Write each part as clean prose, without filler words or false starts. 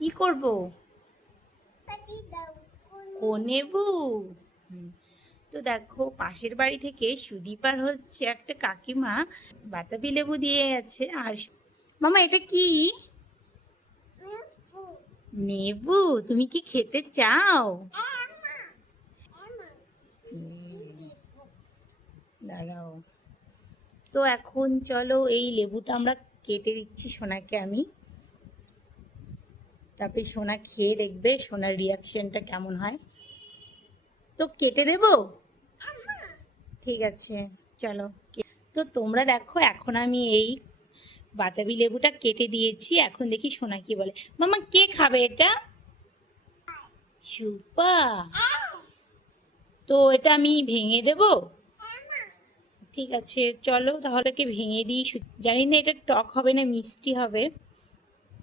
কি করব? নেবু। তো দেখো পাশের বাড়ি থেকে সুদীপার হচ্ছে একটা কাকিমা বাতাবি লেবু দিয়ে আছে। আর মামা এটা কি? নেবু। তুমি কি খেতে চাও? দাঁড়াও। তো এখন চলো এই লেবুটা আমরা কেটে দিচ্ছি সোনাকে আমি। তারপরে সোনা খেয়ে দেখবে সোনার রিয়াকশনটা কেমন হয়। তো কেটে দেব? ঠিক আছে, চলো। তো তোমরা দেখো এখন আমি এই বাতাবি লেবুটা কেটে দিয়েছি। এখন দেখি সোনা কি বলে। মামা কে খাবে এটা? সুপা। তো এটা আমি ভেঙে দেব? ঠিক আছে, চলো তাহলে কি ভেঙে দিই। জানি না এটা টক হবে না মিষ্টি হবে,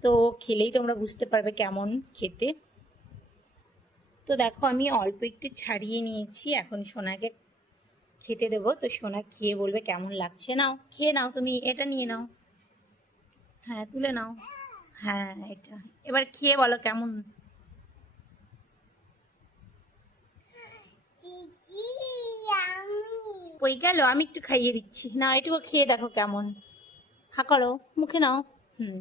তো খেলেই তোমরা বুঝতে পারবে কেমন খেতে। তো দেখো আমি অল্প একটু ছাড়িয়ে নিয়েছি, এখন সোনাকে খেতে দেবো। তো সোনা খেয়ে বলবে কেমন লাগছে। নাও খেয়ে নাও, তুমি এটা নিয়ে নাও। হ্যাঁ তুলে নাও। হ্যাঁ এটা এবার খেয়ে বলো কেমন। কই গেল? আমি একটু খাইয়ে দিচ্ছি না, এটুকু খেয়ে দেখো কেমন। হা করো, মুখে নাও। হুম।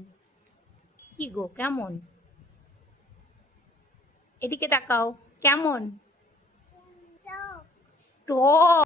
কি গো কেমন? এদিকে তাকাও। কেমন? টক।